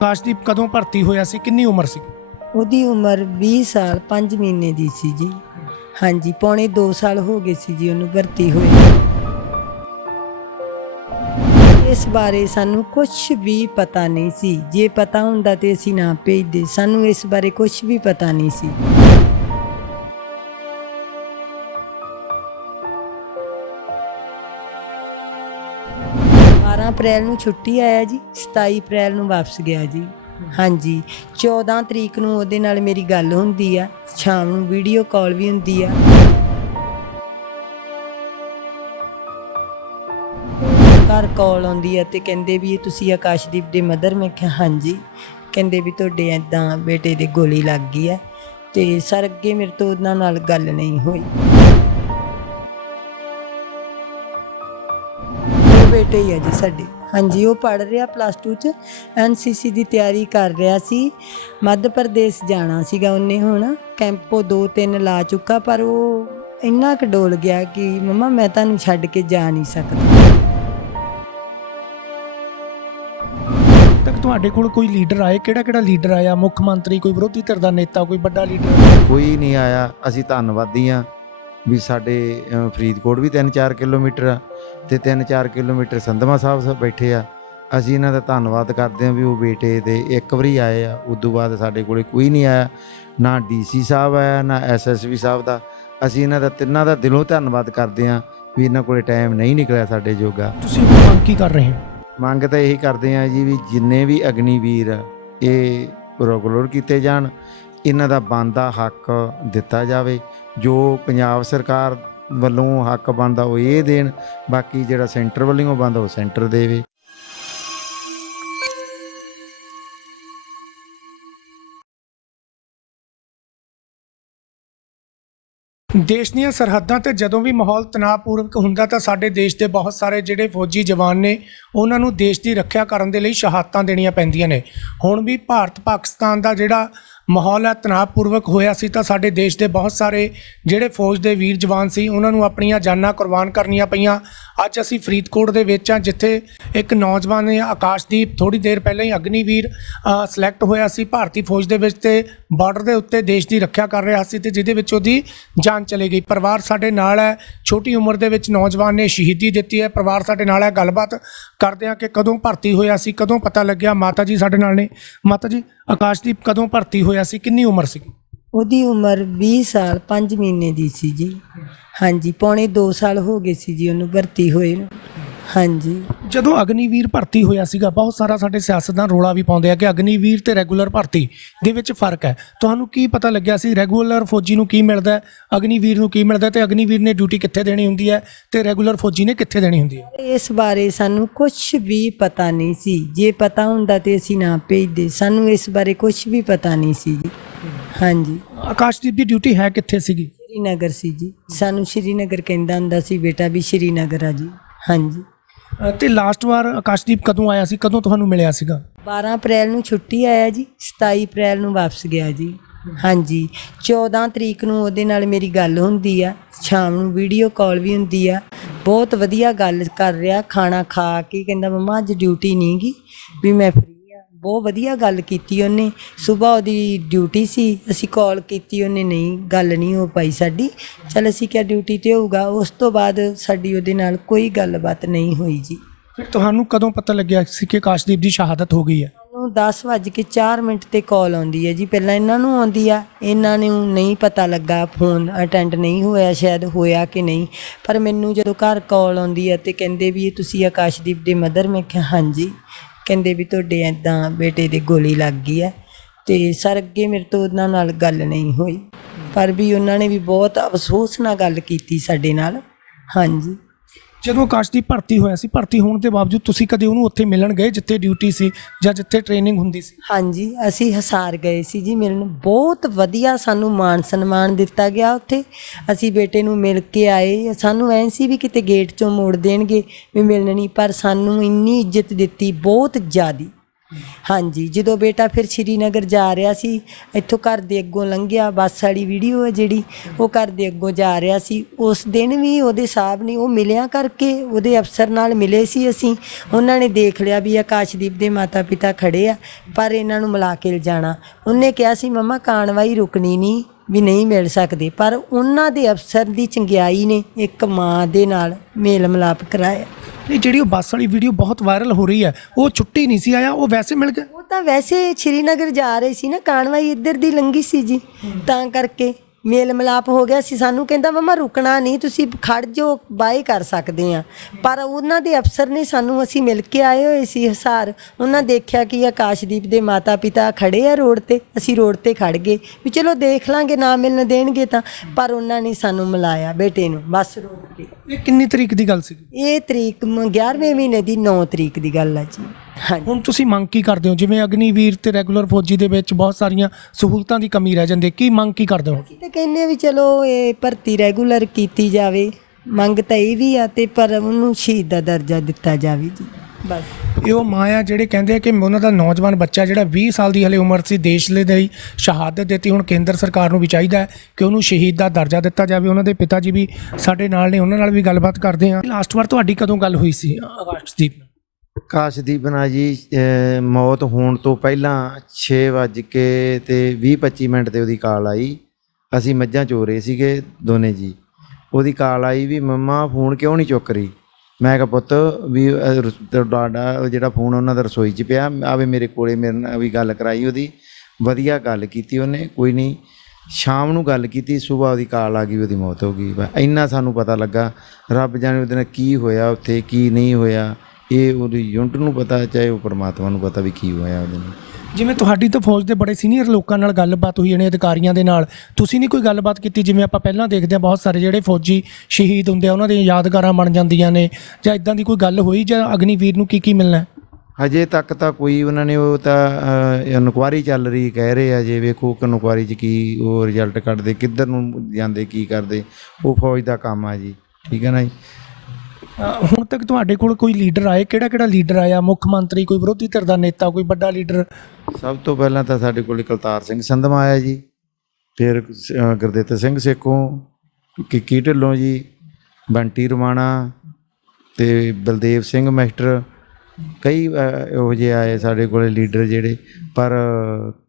ਕਾਸ਼ਦੀਪ ਕਦੋਂ ਭਰਤੀ ਹੋਇਆ ਸੀ? ਕਿੰਨੀ ਉਮਰ ਸੀ? ਉਹਦੀ ਉਮਰ 20 ਸਾਲ 5 ਮਹੀਨੇ ਦੀ ਸੀ ਜੀ। ਹਾਂਜੀ, ਪੌਣੇ 2 ਸਾਲ ਹੋ ਗਏ ਸੀ ਜੀ ਉਹਨੂੰ ਭਰਤੀ ਹੋਏ ਇਸ ਬਾਰੇ ਸਾਨੂੰ ਕੁਝ ਵੀ ਪਤਾ ਨਹੀਂ ਸੀ। ਜੇ ਪਤਾ ਹੁੰਦਾ ਤੇ ਅਸੀਂ ਨਾ ਭੇਜਦੇ। ਸਾਨੂੰ ਇਸ ਬਾਰੇ ਕੁਝ ਵੀ ਪਤਾ ਨਹੀਂ ਸੀ। ਅਪ੍ਰੈਲ ਨੂੰ ਛੁੱਟੀ ਆਇਆ ਜੀ 27 ਅਪ੍ਰੈਲ ਨੂੰ ਵਾਪਸ ਗਿਆ ਜੀ। ਹਾਂਜੀ 14 ਤਰੀਕ ਨੂੰ ਉਹਦੇ ਨਾਲ ਮੇਰੀ ਗੱਲ ਹੁੰਦੀ ਆ, ਸ਼ਾਮ ਨੂੰ ਵੀਡੀਓ ਕਾਲ ਵੀ ਹੁੰਦੀ ਆ। ਘਰ ਕਾਲ ਆਉਂਦੀ ਆ ਤੇ ਕਹਿੰਦੇ ਵੀ ਤੁਸੀਂ ਆਕਾਸ਼ਦੀਪ ਦੇ ਮਦਰ ਮੈਂ ਕਿਹਾ, ਹਾਂਜੀ। ਕਹਿੰਦੇ ਵੀ ਤੁਹਾਡੇ ਐਦਾਂ ਬੇਟੇ ਦੇ ਗੋਲੀ ਲੱਗ ਗਈ ਆ ਤੇ ਸਰ, ਅੱਗੇ ਮੇਰੇ ਤੋਂ ਉਹਨਾਂ ਨਾਲ ਗੱਲ ਨਹੀਂ ਹੋਈ। ਬੇਟੇ ਹੀ ਆ ਜੀ ਸਾਡੇ। ਹਾਂਜੀ ਉਹ ਪੜ ਰਿਹਾ ਪਲੱਸ 2 ਚ। ਐਨਸੀਸੀ ਦੀ ਤਿਆਰੀ ਕਰ ਰਿਹਾ ਸੀ। ਮੱਧ ਪ੍ਰਦੇਸ਼ ਜਾਣਾ ਸੀਗਾ ਉਹਨੇ ਹੁਣ। ਕੈਂਪੋ 2-3 ਲਾ ਚੁੱਕਾ ਪਰ ਉਹ ਇੰਨਾ ਕੁ ਡੋਲ ਗਿਆ ਕਿ ਮਮਾ ਮੈਂ ਤੁਹਾਨੂੰ ਛੱਡ ਕੇ ਜਾ ਨਹੀਂ ਸਕਦਾ। ਤੱਕ ਤੁਹਾਡੇ ਕੋਲ ਕੋਈ ਲੀਡਰ ਆਏ? ਕਿਹੜਾ ਕਿਹੜਾ ਲੀਡਰ ਆਇਆ? ਮੁੱਖ ਮੰਤਰੀ ਕੋਈ ਵਿਰੋਧੀ ਧਿਰ ਦਾ ਨੇਤਾ ਕੋਈ ਵੱਡਾ ਲੀਡਰ ਕੋਈ ਨਹੀਂ ਆਇਆ। ਅਸੀਂ ਧੰਨਵਾਦੀ ਆ ਵੀ ਸਾਡੇ ਫਰੀਦਕੋਟ ਵੀ 3-4 ਕਿਲੋਮੀਟਰ ਆ। ਤੇ 3-4 ਕਿਲੋਮੀਟਰ ਸੰਧਮਾ ਸਾਹਿਬ ਬੈਠੇ ਆ। ਅਸੀਂ ਇਹਨਾਂ ਦਾ ਧੰਨਵਾਦ ਕਰਦੇ ਆ ਵੀ ਉਹ ਬੇਟੇ ਤੇ ਇੱਕ ਵਾਰੀ ਆਏ ਆ। ਉਦੋਂ ਬਾਅਦ ਸਾਡੇ ਕੋਲੇ ਕੋਈ ਨਹੀਂ ਆਇਆ। ਨਾ ਡੀਸੀ ਸਾਹਿਬ ਆਇਆ ਨਾ ਐਸਐਸਪੀ ਸਾਹਿਬ ਦਾ। ਅਸੀਂ ਇਹਨਾਂ ਦਾ ਤਿੰਨਾਂ ਦਾ ਦਿਲੋਂ ਧੰਨਵਾਦ ਕਰਦੇ ਆ ਵੀ ਇਹਨਾਂ ਕੋਲੇ ਟਾਈਮ ਨਹੀਂ ਨਿਕਲਿਆ ਸਾਡੇ ਜੋਗਾ। ਤੁਸੀਂ ਮੰਗ ਕੀ ਕਰ ਰਹੇ ਹੋ? ਮੰਗ ਤਾਂ ਇਹੀ ਕਰਦੇ ਆ ਜੀ ਵੀ ਜਿੰਨੇ ਵੀ ਅਗਨੀਵੀਰ ਇਹ ਰੈਗੂਲਰ ਕੀਤੇ ਜਾਣ ਇਹਨਾਂ ਦਾ ਬਣਦਾ ਹੱਕ ਦਿੱਤਾ ਜਾਵੇ। ਜੋ ਪੰਜਾਬ ਸਰਕਾਰ ਵੱਲੋਂ ਹੱਕ ਬਣਦਾ ਉਹ ਇਹ ਦੇਣ, ਬਾਕੀ ਜਿਹੜਾ ਸੈਂਟਰ ਵੱਲੋਂ ਬਣਦਾ ਉਹ ਸੈਂਟਰ ਦੇਵੇ। ਦੇਸ਼ ਦੀਆਂ ਸਰਹੱਦਾਂ ਤੇ ਜਦੋਂ ਵੀ ਮਾਹੌਲ ਤਣਾਅਪੂਰਵਕ ਹੁੰਦਾ ਤਾਂ ਸਾਡੇ ਦੇਸ਼ ਦੇ ਬਹੁਤ ਸਾਰੇ ਜਿਹੜੇ ਫੌਜੀ ਜਵਾਨ ਨੇ, ਉਹਨਾਂ ਨੂੰ ਦੇਸ਼ ਦੀ ਰੱਖਿਆ ਕਰਨ ਦੇ ਲਈ ਸ਼ਹਾਦਤਾਂ ਦੇਣੀਆਂ ਪੈਂਦੀਆਂ ਨੇ। ਹੁਣ ਵੀ ਭਾਰਤ ਪਾਕਿਸਤਾਨ ਦਾ ਜਿਹੜਾ ਮਾਹੌਲ ਹੈ, ਤਣਾਅਪੂਰਵਕ ਹੋਇਆ ਸੀ ਤਾਂ ਸਾਡੇ ਦੇਸ਼ ਦੇ ਬਹੁਤ ਸਾਰੇ ਜਿਹੜੇ ਫੌਜ ਦੇ ਵੀਰ ਜਵਾਨ ਸੀ, ਉਹਨਾਂ ਨੂੰ ਆਪਣੀਆਂ ਜਾਨਾਂ ਕੁਰਬਾਨ ਕਰਨੀਆਂ ਪਈਆਂ। ਅੱਜ ਅਸੀਂ ਫਰੀਦਕੋਟ ਦੇ ਵਿੱਚ ਆ ਜਿੱਥੇ ਇੱਕ ਨੌਜਵਾਨ ਨੇ ਆਕਾਸ਼ਦੀਪ ਥੋੜੀ ਦੇਰ ਪਹਿਲਾਂ ਹੀ ਅਗਨੀਵੀਰ ਸਿਲੈਕਟ ਹੋਇਆ ਸੀ, ਭਾਰਤੀ ਫੌਜ ਦੇ ਵਿੱਚ ਤੇ ਬਾਰਡਰ ਦੇ ਉੱਤੇ ਦੇਸ਼ ਦੀ ਰੱਖਿਆ ਕਰ ਰਿਹਾ ਸੀ ਤੇ ਜਿਹਦੇ ਵਿੱਚ ਉਹਦੀ ਜਾਨ ਚਲੀ ਗਈ। ਪਰਿਵਾਰ ਸਾਡੇ ਨਾਲ ਹੈ, ਛੋਟੀ ਉਮਰ ਦੇ ਵਿੱਚ ਨੌਜਵਾਨ ਨੇ ਸ਼ਹੀਦੀ ਦਿੱਤੀ ਹੈ। ਪਰਿਵਾਰ ਸਾਡੇ ਨਾਲ ਹੈ, ਗੱਲਬਾਤ ਕਰਦੇ ਆ ਕਿ ਕਦੋਂ ਭਰਤੀ ਹੋਇਆ ਸੀ, ਕਦੋਂ ਪਤਾ ਲੱਗਿਆ? ਮਾਤਾ ਜੀ ਸਾਡੇ ਨਾਲ ਨੇ। ਮਾਤਾ ਜੀ ਆਕਾਸ਼ਦੀਪ ਕਦੋਂ ਭਰਤੀ ਹੋਇਆ ਸੀ? ਕਿੰਨੀ ਉਮਰ ਸੀ ਉਹਦੀ ਉਮਰ 20 ਸਾਲ 5 ਮਹੀਨੇ ਦੀ ਸੀ ਜੀ। ਹਾਂਜੀ, ਪੌਣੇ 2 ਸਾਲ ਹੋ ਗਏ ਸੀ ਜੀ ਉਹਨੂੰ ਭਰਤੀ ਹੋਏ ਨੂੰ। ਹਾਂਜੀ। ਜਦੋਂ ਅਗਨੀਵੀਰ ਭਰਤੀ ਹੋਇਆ ਸੀਗਾ ਬਹੁਤ ਸਾਰਾ ਸਾਡੇ ਸਿਆਸਤਦਾਨ ਰੋਲਾ ਵੀ ਪਾਉਂਦੇ ਆ ਕਿ ਅਗਨੀਵੀਰ ਤੇ ਰੈਗੂਲਰ ਭਰਤੀ ਦੇ ਵਿੱਚ ਫ਼ਰਕ ਹੈ। ਤੁਹਾਨੂੰ ਕੀ ਪਤਾ ਲੱਗਿਆ ਸੀ ਰੈਗੂਲਰ ਫੌਜੀ ਨੂੰ ਕੀ ਮਿਲਦਾ ਹੈ? ਅਗਨੀਵੀਰ ਨੂੰ ਕੀ ਮਿਲਦਾ ਹੈ ਤੇ ਅਗਨੀਵੀਰ ਨੇ ਡਿਊਟੀ ਕਿੱਥੇ ਦੇਣੀ ਹੁੰਦੀ ਹੈ ਤੇ ਰੈਗੂਲਰ ਫੌਜੀ ਨੇ ਕਿੱਥੇ ਦੇਣੀ ਹੁੰਦੀ ਹੈ? ਇਸ ਬਾਰੇ ਸਾਨੂੰ ਕੁਝ ਵੀ ਪਤਾ ਨਹੀਂ ਸੀ। ਜੇ ਪਤਾ ਹੁੰਦਾ ਤੇ ਅਸੀਂ ਨਾ ਭੇਜਦੇ। ਸਾਨੂੰ ਇਸ ਬਾਰੇ ਕੁਝ ਵੀ ਪਤਾ ਨਹੀਂ ਸੀ ਜੀ। ਹਾਂਜੀ। ਆਕਾਸ਼ਦੀਪ ਦੀ ਡਿਊਟੀ ਹੈ ਕਿੱਥੇ ਸੀਗੀ? ਸ਼੍ਰੀਨਗਰ ਸੀ ਜੀ। ਸਾਨੂੰ ਸ਼੍ਰੀਨਗਰ ਕਹਿੰਦਾ ਹੁੰਦਾ ਸੀ ਬੇਟਾ ਵੀ ਸ਼੍ਰੀਨਗਰ ਆ ਜੀ। ਹਾਂਜੀ। ਅ, ਤੇ ਲਾਸਟ ਵਾਰ ਆਕਾਸ਼ਦੀਪ ਕਦੋਂ ਆਇਆ ਸੀ? ਕਦੋਂ ਤੁਹਾਨੂੰ ਮਿਲਿਆ ਸੀਗਾ? 12 ਅਪ੍ਰੈਲ ਨੂੰ ਛੁੱਟੀ ਆਇਆ ਜੀ 27 ਅਪ੍ਰੈਲ ਨੂੰ ਵਾਪਸ ਗਿਆ ਜੀ। ਹਾਂਜੀ 14 ਤਰੀਕ ਨੂੰ ਉਹਦੇ ਨਾਲ ਮੇਰੀ ਗੱਲ ਹੁੰਦੀ ਆ ਸ਼ਾਮ ਨੂੰ ਵੀਡੀਓ ਕਾਲ ਵੀ ਹੁੰਦੀ ਆ। ਬਹੁਤ ਵਧੀਆ ਗੱਲ ਕਰ ਰਿਹਾ ਖਾਣਾ ਖਾ ਕੇ ਕਹਿੰਦਾ ਮਮਾ ਅੱਜ ਡਿਊਟੀ ਨਹੀਂ ਗੀ ਵੀ ਮੈਂ ਫ੍ਰੀ ਬਹੁਤ ਵਧੀਆ ਗੱਲ ਕੀਤੀ ਉਹਨੇ। ਸਵੇਰ ਉਹਦੀ ਡਿਊਟੀ ਸੀ ਅਸੀਂ ਕਾਲ ਕੀਤੀ ਉਹਨੇ ਨਹੀਂ ਗੱਲ ਨਹੀਂ ਹੋ ਪਾਈ ਸਾਡੀ। ਚਲ ਅਸੀਂ ਕਿਹਾ ਡਿਊਟੀ ਤੇ ਹੋਊਗਾ ਉਸ ਤੋਂ ਬਾਅਦ ਸਾਡੀ ਉਹਦੇ ਨਾਲ ਕੋਈ ਗੱਲਬਾਤ ਨਹੀਂ ਹੋਈ ਜੀ। ਫਿਰ ਤੁਹਾਨੂੰ ਕਦੋਂ ਪਤਾ ਲੱਗਿਆ ਸੀ ਕਿ ਆਕਾਸ਼ਦੀਪ ਦੀ ਸ਼ਹਾਦਤ ਹੋ ਗਈ ਹੈ? ਨੂੰ 10 ਵੱਜ ਕੇ 4 ਮਿੰਟ ਤੇ ਕਾਲ ਆਉਂਦੀ ਹੈ ਜੀ। ਪਹਿਲਾਂ ਇਹਨਾਂ ਨੂੰ ਆਉਂਦੀ ਆ ਇਹਨਾਂ ਨੂੰ ਨਹੀਂ ਪਤਾ ਲੱਗਾ ਫੋਨ ਅਟੈਂਡ ਨਹੀਂ ਹੋਇਆ ਸ਼ਾਇਦ ਹੋਇਆ ਕਿ ਨਹੀਂ। ਪਰ ਮੈਨੂੰ ਜਦੋਂ ਘਰ ਕਾਲ ਆਉਂਦੀ ਹੈ ਤੇ ਕਹਿੰਦੇ ਵੀ ਤੁਸੀਂ ਆਕਾਸ਼ਦੀਪ ਦੇ ਮਦਰ ਮੈਂ ਕਿਹਾ ਹਾਂਜੀ। ਕਹਿੰਦੇ ਵੀ ਤੁਹਾਡੇ ਐਦਾਂ ਬੇਟੇ ਦੇ ਗੋਲੀ ਲੱਗ ਗਈ ਹੈ ਤੇ ਸਰ ਅੱਗੇ ਮੇਰੇ ਤੋਂ ਉਹਨਾਂ ਨਾਲ ਗੱਲ ਨਹੀਂ ਹੋਈ। ਪਰ ਵੀ ਉਹਨਾਂ ਨੇ ਵੀ ਬਹੁਤ ਅਫਸੋਸ ਨਾਲ ਗੱਲ ਕੀਤੀ ਸਾਡੇ ਨਾਲ। ਹਾਂਜੀ। ਜਦੋਂ ਆਕਾਸ਼ ਦੀ ਭਰਤੀ ਹੋਇਆ ਸੀ, ਭਰਤੀ ਹੋਣ ਦੇ ਬਾਵਜੂਦ ਤੁਸੀਂ ਕਦੇ ਉਹਨੂੰ ਉੱਥੇ ਮਿਲਣ ਗਏ, ਜਿੱਥੇ ਡਿਊਟੀ ਸੀ ਜਾਂ ਜਿੱਥੇ ਟ੍ਰੇਨਿੰਗ ਹੁੰਦੀ ਸੀ? ਹਾਂਜੀ, ਅਸੀਂ ਹਸਾਰ ਗਏ ਸੀ ਜੀ ਮਿਲਣ ਬਹੁਤ ਵਧੀਆ ਸਾਨੂੰ ਮਾਣ ਸਨਮਾਨ ਦਿੱਤਾ ਗਿਆ ਉੱਥੇ। ਅਸੀਂ ਬੇਟੇ ਨੂੰ ਮਿਲ ਕੇ ਆਏ, ਸਾਨੂੰ ਐਂ ਸੀ ਵੀ ਕਿਤੇ ਗੇਟ ਚੋਂ ਮੋੜ ਦੇਣਗੇ ਵੀ ਮਿਲਣੀ, ਪਰ ਸਾਨੂੰ ਇੰਨੀ ਇੱਜ਼ਤ ਦਿੱਤੀ ਬਹੁਤ ਜ਼ਿਆਦੀ। ਹਾਂਜੀ, ਜਦੋਂ ਬੇਟਾ ਫਿਰ ਸ਼੍ਰੀਨਗਰ ਜਾ ਰਿਹਾ ਸੀ, ਇੱਥੋਂ ਘਰ ਦੇ ਅੱਗੋਂ ਲੰਘਿਆ, ਬੱਸ ਵਾਲੀ ਵੀਡੀਓ ਹੈ ਜਿਹੜੀ, ਉਹ ਘਰ ਦੇ ਅੱਗੋਂ ਜਾ ਰਿਹਾ ਸੀ। ਉਸ ਦਿਨ ਵੀ ਉਹਦੇ ਸਾਹਿਬ ਨੇ ਉਹ ਮਿਲਿਆ ਕਰਕੇ, ਉਹਦੇ ਅਫਸਰ ਨਾਲ ਮਿਲੇ ਸੀ ਅਸੀਂ। ਉਹਨਾਂ ਨੇ ਦੇਖ ਲਿਆ ਵੀ ਆਕਾਸ਼ਦੀਪ ਦੇ ਮਾਤਾ ਪਿਤਾ ਖੜੇ ਆ, ਪਰ ਇਹਨਾਂ ਨੂੰ ਮਿਲਾ ਕੇ ਲਿਜਾਣਾ। ਉਹਨੇ ਕਿਹਾ ਸੀ, ਮੰਮਾ ਕਾਨਵਾਈ ਰੁਕਣੀ ਨਹੀਂ, ਵੀ ਨਹੀਂ ਮਿਲ ਸਕਦੇ। ਪਰ ਉਹਨਾਂ ਦੇ ਅਫਸਰ ਦੀ ਚੰਗਿਆਈ ਨੇ ਇੱਕ ਮਾਂ ਦੇ ਨਾਲ ਮੇਲ ਮਿਲਾਪ ਕਰਾਇਆ। ਇਹ ਜਿਹੜੀ ਉਹ ਬੱਸ ਵਾਲੀ ਵੀਡੀਓ ਬਹੁਤ ਵਾਇਰਲ ਹੋ ਰਹੀ ਹੈ, ਉਹ ਛੁੱਟੀ ਨਹੀਂ ਸੀ ਆਇਆ, ਉਹ ਵੈਸੇ ਮਿਲ ਗਿਆ ਉਹ ਤਾਂ ਵੈਸੇ ਸ਼੍ਰੀਨਗਰ ਜਾ ਰਹੇ ਸੀ ਨਾ ਕਾਨਵਾਈ ਇੱਧਰ ਦੀ ਲੰਗੀ ਸੀ ਜੀ, ਤਾਂ ਕਰਕੇ। ਮੇਲ ਮਿਲਾਪ ਹੋ ਗਿਆ ਸੀ। ਸਾਨੂੰ ਕਹਿੰਦਾ ਮਮਾ ਰੁਕਣਾ ਨਹੀਂ ਤੁਸੀਂ ਖੜ ਜੋ ਬਾਏ ਕਰ ਸਕਦੇ ਆ ਪਰ ਉਹਨਾਂ ਦੇ ਅਫਸਰ ਨੇ ਸਾਨੂੰ ਅਸੀਂ ਮਿਲ ਕੇ ਆਏ ਹੋਏ ਸੀ ਹਸਾਰ। ਉਹਨਾਂ ਦੇਖਿਆ ਕਿ ਆਕਾਸ਼ਦੀਪ ਦੇ ਮਾਤਾ ਪਿਤਾ ਖੜੇ ਆ ਰੋਡ ਤੇ। ਅਸੀਂ ਰੋਡ ਤੇ ਖੜ ਗਏ ਵੀ ਚਲੋ ਦੇਖ ਲਾਂਗੇ ਨਾ ਮਿਲਣ ਦੇਣਗੇ ਤਾਂ। ਪਰ ਉਹਨਾਂ ਨੇ ਸਾਨੂੰ ਮਿਲਾਇਆ ਬੇਟੇ ਨੂੰ ਬੱਸ ਰੋਡ ਤੇ ਇਹ ਕਿੰਨੀ ਤਰੀਕ ਦੀ ਗੱਲ ਸੀ ਇਹ ਤਰੀਕ ਮ- 11ਵੇਂ ਮਹੀਨੇ ਦੀ 9 ਤਰੀਕ ਦੀ ਗੱਲ ਆ ਜੀ। ਹੁਣ ਤੁਸੀਂ ਮੰਗ ਕੀ ਕਰਦੇ ਹੋ? ਜਿਵੇਂ ਅਗਨੀਵੀਰ ਤੇ ਰੈਗੂਲਰ ਫੌਜੀ ਦੇ ਵਿੱਚ ਬਹੁਤ ਸਾਰੀਆਂ ਸਹੂਲਤਾਂ ਦੀ ਕਮੀ ਰਹਿ ਜਾਂਦੀ ਹੈ ਕੀ ਮੰਗ ਕੀ ਕਰਦੇ ਹੋ? ਅਸੀਂ ਤਾਂ ਕਹਿੰਦੇ ਆ ਵੀ ਚਲੋ ਇਹ ਭਰਤੀ ਰੈਗੂਲਰ ਕੀਤੀ ਜਾਵੇ। ਮੰਗ ਤਾਂ ਇਹ ਵੀ ਆ ਤੇ ਪਰ ਉਹਨੂੰ ਸ਼ਹੀਦ ਦਾ ਦਰਜਾ ਦਿੱਤਾ ਜਾਵੇ ਜੀ। ਬਸ। ਇਹ ਉਹ ਮਾਂ ਆ ਜਿਹੜੇ ਕਹਿੰਦੇ ਆ ਕਿ ਉਹਨਾਂ ਦਾ ਨੌਜਵਾਨ ਬੱਚਾ ਜਿਹੜਾ 20 ਸਾਲ ਦੀ ਹਲੇ ਉਮਰ ਸੀ ਦੇਸ਼ ਲਈ ਲਈ ਸ਼ਹਾਦਤ ਦਿੱਤੀ ਹੁਣ ਕੇਂਦਰ ਸਰਕਾਰ ਨੂੰ ਵੀ ਚਾਹੀਦਾ ਹੈ ਕਿ ਉਹਨੂੰ ਸ਼ਹੀਦ ਦਾ ਦਰਜਾ ਦਿੱਤਾ ਜਾਵੇ। ਉਹਨਾਂ ਦੇ ਪਿਤਾ ਜੀ ਵੀ ਸਾਡੇ ਨਾਲ ਨੇ ਉਹਨਾਂ ਨਾਲ ਵੀ ਗੱਲਬਾਤ ਕਰਦੇ ਆ ਲਾਸਟ ਵਾਰ ਤੁਹਾਡੀ ਕਦੋਂ ਗੱਲ ਹੋਈ ਸੀ ਆਕਾਸ਼ਦੀਪ ਨਾਲ ਕਾਸ਼ਦੀਪ ਨਾਲ ਜੀ, ਅਹ, ਮੌਤ ਹੋਣ ਤੋਂ ਪਹਿਲਾਂ 6 ਵੱਜ ਕੇ ਤੇ 20 25 ਮਿੰਟ ਤੇ ਉਹਦੀ ਕਾਲ ਆਈ। ਅਸੀਂ ਮੱਝਾਂ ਚੋ ਰਹੇ ਸੀਗੇ ਦੋਨੇ ਜੀ। ਉਹਦੀ ਕਾਲ ਆਈ ਵੀ ਮੰਮਾ ਫੋਨ ਕਿਉਂ ਨਹੀਂ ਚੁੱਕ ਰਹੀ? ਮੈਂ ਕਿਹਾ ਪੁੱਤ ਵੀ, ਅਹ ਰਸ- ਤੁਹਾਡਾ ਉਹ ਜਿਹੜਾ ਫੋਨ ਉਹਨਾਂ ਦਾ ਰਸੋਈ 'ਚ ਪਿਆ, ਆਵੇ ਮੇਰੇ ਕੋਲੇ ਮੇਰੇ ਨਾਲ ਵੀ ਗੱਲ ਕਰਾਈ ਉਹਦੀ। ਵਧੀਆ ਗੱਲ ਕੀਤੀ ਉਹਨੇ, ਕੋਈ ਨਹੀਂ। ਸ਼ਾਮ ਨੂੰ ਗੱਲ ਕੀਤੀ, ਸਵੇਰ ਉਹਦੀ ਕਾਲ ਆ ਗਈ, ਉਹਦੀ ਮੌਤ ਹੋ ਗਈ। ਬਸ ਇੰਨਾ ਸਾਨੂੰ ਪਤਾ ਲੱਗਾ, ਰੱਬ ਜਾਣੇ ਉਹਦੇ ਨਾਲ ਕੀ ਹੋਇਆ ਉੱਥੇ, ਕੀ ਨਹੀਂ ਹੋਇਆ। ਇਹ ਉਹਦੀ ਯੂਨਿਟ ਨੂੰ ਪਤਾ ਚਾਹੇ ਉਹ ਪਰਮਾਤਮਾ ਨੂੰ ਪਤਾ ਵੀ ਕੀ ਹੋਇਆ ਉਹਦੇ ਨਾਲ। ਜਿਵੇਂ ਤੁਹਾਡੀ ਤਾਂ ਫੌਜ ਦੇ ਬੜੇ ਸੀਨੀਅਰ ਲੋਕਾਂ ਨਾਲ ਗੱਲਬਾਤ ਹੋਈ ਨੇ ਅਧਿਕਾਰੀਆਂ ਦੇ ਨਾਲ। ਤੁਸੀਂ ਨਹੀਂ ਕੋਈ ਗੱਲਬਾਤ ਕੀਤੀ ਜਿਵੇਂ ਆਪਾਂ ਪਹਿਲਾਂ ਦੇਖਦੇ ਹਾਂ ਬਹੁਤ ਸਾਰੇ ਜਿਹੜੇ ਫੌਜੀ ਸ਼ਹੀਦ ਹੁੰਦੇ ਆ ਉਹਨਾਂ ਦੀਆਂ ਯਾਦਗਾਰਾਂ ਬਣ ਜਾਂਦੀਆਂ ਨੇ। ਜਾਂ ਇਦਾਂ ਦੀ ਕੋਈ ਗੱਲ ਹੋਈ ਜਾਂ ਅਗਨੀਵੀਰ ਨੂੰ ਕੀ ਕੀ ਮਿਲਣਾ? ਹਜੇ ਤੱਕ ਤਾਂ ਕੋਈ ਉਹਨਾਂ ਨੇ ਉਹ ਤਾਂ ਇਨਕੁਆਰੀ ਚੱਲ ਰਹੀ ਕਹਿ ਰਹੇ ਆ ਜੇ ਵੇਖੋ ਕਿ ਇਨਕੁਆਰੀ 'ਚ ਕੀ ਉਹ ਰਿਜ਼ਲਟ ਕੱਢਦੇ ਕਿੱਧਰ ਨੂੰ ਜਾਂਦੇ ਕੀ ਕਰਦੇ। ਉਹ ਫੌਜ ਦਾ ਕੰਮ ਆ ਜੀ ਠੀਕ ਹੈ ਨਾ ਜੀ? ਹੁਣ ਤੱਕ ਤੁਹਾਡੇ ਕੋਲ ਕੋਈ ਲੀਡਰ ਆਏ? ਕਿਹੜਾ ਕਿਹੜਾ ਲੀਡਰ ਆਇਆ? ਮੁੱਖ ਮੰਤਰੀ ਕੋਈ ਵਿਰੋਧੀ ਧਿਰ ਦਾ ਨੇਤਾ ਕੋਈ ਵੱਡਾ ਲੀਡਰ? ਸਭ ਤੋਂ ਪਹਿਲਾਂ ਤਾਂ ਸਾਡੇ ਕੋਲ ਕਲਤਾਰ ਸਿੰਘ ਸੰਧਮਾ ਆਇਆ ਜੀ। ਫਿਰ ਗੁਰਦਿੱਤ ਸਿੰਘ ਸੇਖੋਂ ਕਿੱਕੀ ਢਿੱਲੋਂ ਜੀ ਬੰਟੀ ਰਮਾਣਾ ਤੇ ਬਲਦੇਵ ਸਿੰਘ ਮਾਸਟਰ। ਕਈ ਇਹੋ ਜਿਹੇ ਆਏ ਸਾਡੇ ਕੋਲੇ ਲੀਡਰ ਜਿਹੜੇ ਪਰ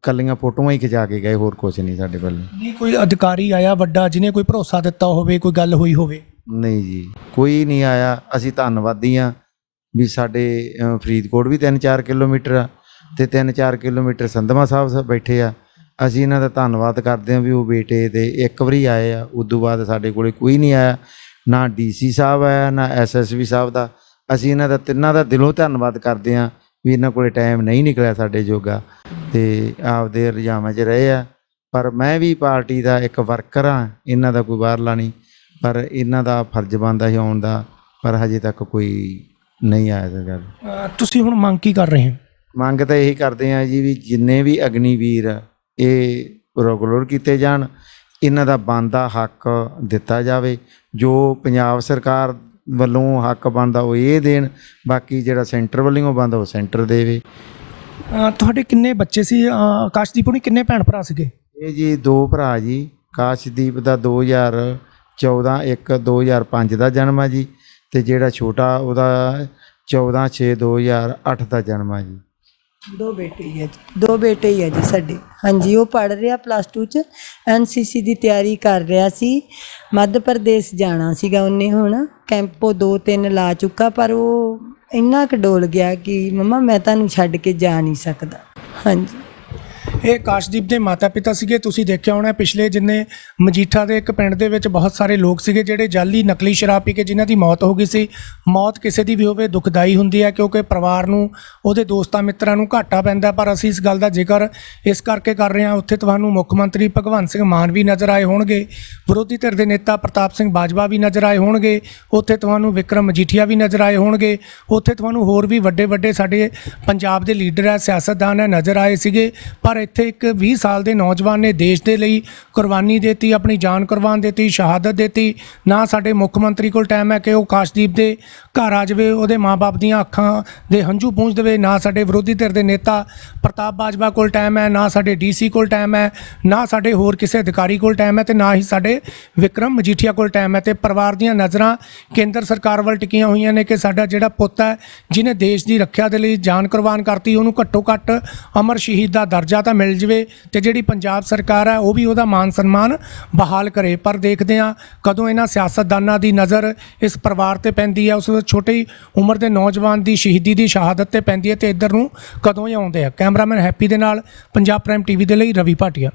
ਕੱਲੀਆਂ ਫੋਟੋਆਂ ਹੀ ਖਿਚਾ ਕੇ ਗਏ ਹੋਰ ਕੁਝ ਨਹੀਂ ਸਾਡੇ ਕੋਲ। ਨਹੀਂ ਕੋਈ ਅਧਿਕਾਰੀ ਆਇਆ ਵੱਡਾ ਜਿਹਨੇ ਕੋਈ ਭਰੋਸਾ ਦਿੱਤਾ ਹੋਵੇ ਕੋਈ ਗੱਲ ਹੋਈ ਹੋਵੇ? ਨਹੀਂ ਜੀ। ਕੋਈ ਨਹੀਂ ਆਇਆ। ਅਸੀਂ ਧੰਨਵਾਦੀ ਆ ਵੀ ਸਾਡੇ ਫਰੀਦਕੋਟ ਵੀ 3-4 ਕਿਲੋਮੀਟਰ ਆ ਤੇ 3-4 ਕਿਲੋਮੀਟਰ ਸੰਧਮਾ ਸਾਹਿਬ ਸ- ਬੈਠੇ ਆ। ਅਸੀਂ ਇਹਨਾਂ ਦਾ ਧੰਨਵਾਦ ਕਰਦੇ ਆ ਵੀ ਉਹ ਬੇਟੇ ਦੇ ਇੱਕ ਵਾਰੀ ਆਏ ਆ। ਉਦੋਂ ਬਾਅਦ ਸਾਡੇ ਕੋਲੇ ਕੋਈ ਨਹੀਂ ਆਇਆ। ਨਾ ਡੀਸੀ ਸਾਹਿਬ ਆਇਆ, ਨਾ ਐਸਐਸਵੀ ਸਾਹਿਬ ਦਾ। ਅਸੀਂ ਇਹਨਾਂ ਦਾ ਤਿੰਨਾਂ ਦਾ ਦਿਲੋਂ ਧੰਨਵਾਦ ਕਰਦੇ ਆ ਵੀ ਇਹਨਾਂ ਕੋਲੇ ਟਾਈਮ ਨਹੀਂ ਨਿਕਲਿਆ ਸਾਡੇ ਜੋਗਾ ਤੇ ਆਪਦੇ ਰਜਾਵਾਂ 'ਚ ਰਹੇ ਆ। ਪਰ ਮੈਂ ਵੀ ਪਾਰਟੀ ਦਾ ਇੱਕ ਵਰਕਰ ਆ ਇਹਨਾਂ ਦਾ ਕੋਈ ਬਾਹਰਲਾ ਨਹੀਂ। ਪਰ ਇਹਨਾਂ ਦਾ ਫਰਜ਼ ਬਣਦਾ ਸੀ ਆਉਣ ਦਾ ਪਰ ਹਜੇ ਤੱਕ ਕੋਈ ਨਹੀਂ ਆਇਆ ਇਸ ਗੱਲ। ਤੁਸੀਂ ਹੁਣ ਮੰਗ ਕੀ ਕਰ ਰਹੇ ਹੋ? ਮੰਗ ਤਾਂ ਇਹੀ ਕਰਦੇ ਆ ਜੀ ਵੀ ਜਿੰਨੇ ਵੀ ਅਗਨੀਵੀਰ ਇਹ ਰੈਗੂਲਰ ਕੀਤੇ ਜਾਣ ਇਹਨਾਂ ਦਾ ਬੰਦਾ ਹੱਕ ਦਿੱਤਾ ਜਾਵੇ। ਜੋ ਪੰਜਾਬ ਸਰਕਾਰ ਵੱਲੋਂ ਹੱਕ ਬਣਦਾ ਉਹ ਇਹ ਦੇਣ ਬਾਕੀ ਜਿਹੜਾ ਸੈਂਟਰ ਵੱਲੋਂ ਬੰਦਾ ਉਹ ਸੈਂਟਰ ਦੇਵੇ। ਤੁਹਾਡੇ ਕਿੰਨੇ ਬੱਚੇ ਸੀ? ਆਕਾਸ਼ਦੀਪ ਨੂੰ ਕਿੰਨੇ ਭੈਣ ਭਰਾ ਸੀਗੇ? ਇਹ ਜੀ ਦੋ ਭਰਾ ਜੀ ਆਕਾਸ਼ਦੀਪ ਦਾ 2000 14/1/2005 ਦਾ ਜਨਮ ਹੈ ਜੀ ਤੇ ਜਿਹੜਾ ਛੋਟਾ ਉਹਦਾ 14/6/2008 ਦਾ ਜਨਮ ਹੈ ਜੀ। ਦੋ ਬੇਟੇ ਹੀ ਹੈ ਜੀ। ਦੋ ਬੇਟੇ ਹੀ ਹੈ ਜੀ ਸਾਡੇ। ਹਾਂਜੀ, ਉਹ ਪੜ ਰਿਹਾ ਪਲੱਸ 2 ਚ। ਐਨਸੀਸੀ ਦੀ ਤਿਆਰੀ ਕਰ ਰਿਹਾ ਸੀ। ਮੱਧ ਪ੍ਰਦੇਸ਼ ਜਾਣਾ ਸੀਗਾ ਉਹਨੇ ਹੁਣ। ਕੈਂਪੋ 2-3 ਲਾ ਚੁੱਕਾ, ਪਰ ਉਹ ਇੰਨਾ ਕਿ ਗਿਆ ਕਿ ਮਮਾ ਮੈਂ ਤੁਹਾਨੂੰ ਛੱਡ ਕੇ ਜਾ ਨਹੀਂ ਸਕਦਾ। ਹਾਂਜੀ। ਇਹ ਕਾਸ਼ਦੀਪ ਦੇ ਮਾਤਾ-ਪਿਤਾ ਸੀਗੇ, ਤੁਸੀਂ ਦੇਖਿਆ ਹੋਣਾ ਪਿਛਲੇ ਜਿੰਨੇ ਮਜੀਠਾ ਦੇ ਇੱਕ ਪਿੰਡ ਦੇ ਵਿੱਚ ਬਹੁਤ ਸਾਰੇ ਲੋਕ ਸੀਗੇ ਜਿਹੜੇ ਜਾਲੀ ਨਕਲੀ ਸ਼ਰਾਬ ਪੀ ਕੇ ਜਿਨ੍ਹਾਂ ਦੀ ਮੌਤ ਹੋ ਗਈ ਸੀ। ਮੌਤ ਕਿਸੇ ਦੀ ਵੀ ਹੋਵੇ ਦੁਖਦਾਈ ਹੁੰਦੀ ਹੈ ਕਿਉਂਕਿ ਪਰਿਵਾਰ ਨੂੰ, ਉਹਦੇ ਦੋਸਤਾਂ ਮਿੱਤਰਾਂ ਨੂੰ ਘਾਟਾ ਪੈਂਦਾ ਪਰ ਅਸੀਂ ਇਸ ਗੱਲ ਦਾ ਜ਼ਿਕਰ ਇਸ ਕਰਕੇ ਕਰ ਰਹੇ ਹਾਂ। ਉੱਥੇ ਤੁਹਾਨੂੰ ਮੁੱਖ ਮੰਤਰੀ ਭਗਵੰਤ ਸਿੰਘ ਮਾਨ ਵੀ ਨਜ਼ਰ ਆਏ ਹੋਣਗੇ। ਵਿਰੋਧੀ ਧਿਰ ਦੇ ਨੇਤਾ ਪ੍ਰਤਾਪ ਸਿੰਘ ਬਾਜਵਾ ਵੀ ਨਜ਼ਰ ਆਏ ਹੋਣਗੇ। ਉੱਥੇ ਤੁਹਾਨੂੰ ਵਿਕਰਮ ਮਜੀਠੀਆ ਵੀ ਨਜ਼ਰ ਆਏ ਹੋਣਗੇ। ਉੱਥੇ ਤੁਹਾਨੂੰ ਹੋਰ ਵੀ ਵੱਡੇ ਵੱਡੇ ਸਾਡੇ ਪੰਜਾਬ ਦੇ ਲੀਡਰ ਹੈ, ਸਿਆਸਤਦਾਨ ਹੈ, ਨਜ਼ਰ ਆਏ ਸੀਗੇ। ਪਰ ਇੱਥੇ ਇੱਕ 20 ਸਾਲ ਦੇ ਨੌਜਵਾਨ ਨੇ ਦੇਸ਼ ਦੇ ਲਈ ਕੁਰਬਾਨੀ ਦਿੱਤੀ, ਆਪਣੀ ਜਾਨ ਕੁਰਬਾਨ ਦਿੱਤੀ, ਸ਼ਹਾਦਤ ਦਿੱਤੀ। ਨਾ ਸਾਡੇ ਮੁੱਖ ਮੰਤਰੀ ਕੋਲ ਟਾਈਮ ਹੈ ਕਿ ਉਹ ਕਾਸ਼ਦੀਪ ਦੇ ਘਰ ਆ ਜਾਵੇ, ਉਹਦੇ ਮਾਪੇ ਦੀਆਂ ਅੱਖਾਂ ਦੇ ਹੰਝੂ ਪੂੰਝ ਦੇਵੇ, ਨਾ ਸਾਡੇ ਵਿਰੋਧੀ ਧਿਰ ਦੇ ਨੇਤਾ ਪ੍ਰਤਾਪ ਬਾਜਵਾ ਕੋਲ ਟਾਈਮ ਹੈ, ਨਾ ਸਾਡੇ ਡੀਸੀ ਕੋਲ ਟਾਈਮ ਹੈ, ਨਾ ਸਾਡੇ ਹੋਰ ਕਿਸੇ ਅਧਿਕਾਰੀ ਕੋਲ ਟਾਈਮ ਹੈ ਤੇ ਨਾ ਹੀ ਸਾਡੇ ਵਿਕਰਮ ਮਜੀਠੀਆ ਕੋਲ ਟਾਈਮ ਹੈ ਤੇ ਪਰਿਵਾਰ ਦੀਆਂ ਨਜ਼ਰਾਂ ਕੇਂਦਰ ਸਰਕਾਰ ਵੱਲ ਟਿਕੀਆਂ ਹੋਈਆਂ ਨੇ ਕਿ ਸਾਡਾ ਜਿਹੜਾ ਪੁੱਤ ਹੈ ਜਿਨੇ ਦੇਸ਼ ਦੀ ਰੱਖਿਆ ਦੇ ਲਈ ਜਾਨ ਕੁਰਬਾਨ ਕਰਤੀ, ਉਹਨੂੰ ਘੱਟੋ ਘੱਟ ਅਮਰ ਸ਼ਹੀਦ ਦਾ ਦਰਜਾ ਤਾਂ ਮਿਲ ਜਵੇ ਤੇ ਜਿਹੜੀ ਪੰਜਾਬ ਸਰਕਾਰ ਹੈ, ਉਹ ਵੀ ਉਹਦਾ ਮਾਨ ਸਨਮਾਨ ਬਹਾਲ ਕਰੇ। ਪਰ ਦੇਖਦੇ ਹਾਂ ਕਦੋਂ ਇਹਨਾਂ ਸਿਆਸਤਦਾਨਾਂ ਦੀ ਨਜ਼ਰ ਇਸ ਪਰਿਵਾਰ ਤੇ ਪੈਂਦੀ ਹੈ, ਉਸ ਛੋਟੀ ਉਮਰ ਦੇ ਨੌਜਵਾਨ ਦੀ ਸ਼ਹੀਦੀ ਦੀ ਸ਼ਹਾਦਤ ਤੇ ਪੈਂਦੀ ਹੈ ਤੇ ਇੱਧਰ ਨੂੰ ਕਦੋਂ ਹੀ ਆਉਂਦੇ ਆ? ਕੈਮਰਾਮੈਨ ਹੈਪੀ ਦੇ ਨਾਲ ਪੰਜਾਬ ਪ੍ਰਾਈਮ ਟੀਵੀ ਦੇ ਲਈ ਰਵੀ ਭਾਟੀਆ।